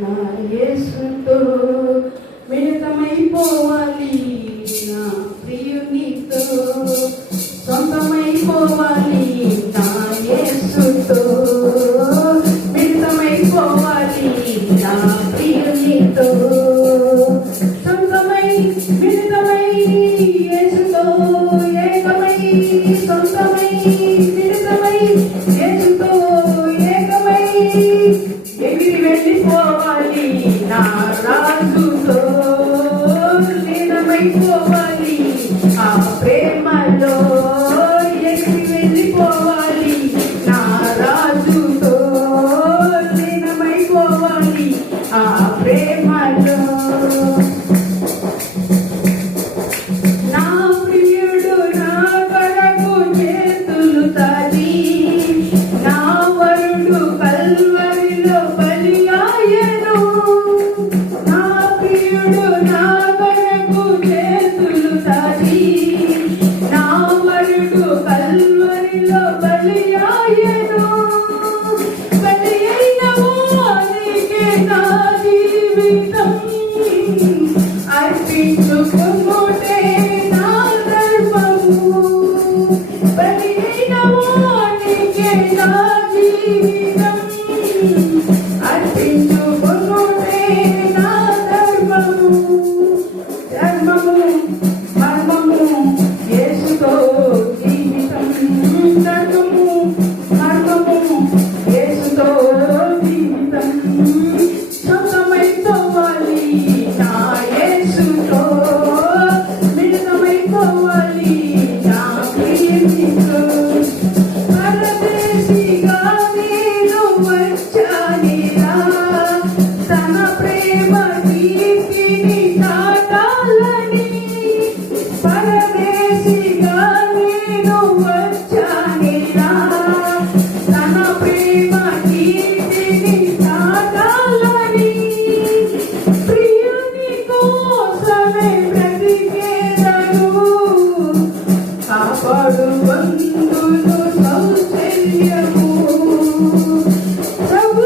నా యేసుతో మిళితమైపోవాలి, నా ప్రియునితో సొంతమైపోవాలి, నా యేసుతో మిళితమైపోవాలి, నా ప్రియునితో సొంతమై మిళితమై యేసుతో ఏకమై సొంతమై మిళితమై యేసుతో ఏకమై ఎగిరి వెళ్ళిపోవాలి, నా రాజుతో లీనమైపోవాలి, ఆ ప్రేమలో ఎగిరి వెళ్ళిపోవాలి, నా రాజుతో లీనమైపోవాలి, ఆ ప్రేమలో. నా ప్రియుడు నా కొరకు చేతులు తాకి, నా వరుడు కల్వరిలో బలియాయెను. నా ప్రియుడు నా కొరకు చేతులు తాకి, నా వరుడు కల్వరిలో బలియాయెను. బలి అయిన వానికే నా జీవితం అర్పించుకునుటే నా ధర్మము. బలి అయిన వానికే నా జీవితం అర్పించుకునుటే నా ధర్మము. ధర్మము మర్మము యేసుతో జీవితం, ధర్మము మర్మము యేసుతో జీవితం. సొంతమైపోవాలి, నా యేసుతో మిళితమైపోవాలి, నా ప్రియునితో. పరదేశిగా నేను వచ్చానిరా, తన ప్రేమ కీర్తిని చాటాలని. పరదేశిగా నేను వచ్చానిరా, తన ప్రేమ కీర్తిని చాటాలని. ప్రియుని కోసమే బ్రతికేదను, కాపాడు బంధులు సౌశల్యము. ప్రభు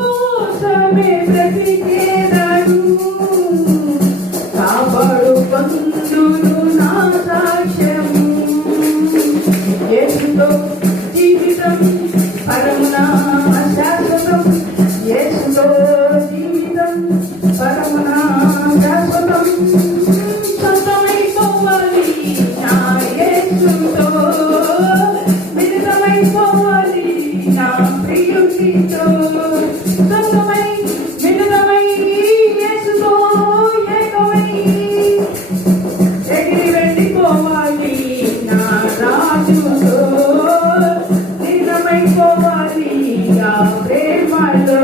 కోసమే బ్రతికేదను, కాపాడు బంధులు నా సాక్ష్యము. యేసుతో జీవితం పరమున శాశ్వతం, యేసుతో జీవితం పరమున శాశ్వతం. సొంతమైపోవాలి, నా యేసుతో మిళితమైపోవాలి, నా ప్రియునితో సొంతమై మిళితమై యేసుతో ఏకమై ఎగిరి వెళ్ళిపోవాలి, నా రాజుతో లీనమైపోవాలి, ఆ ప్రేమలో.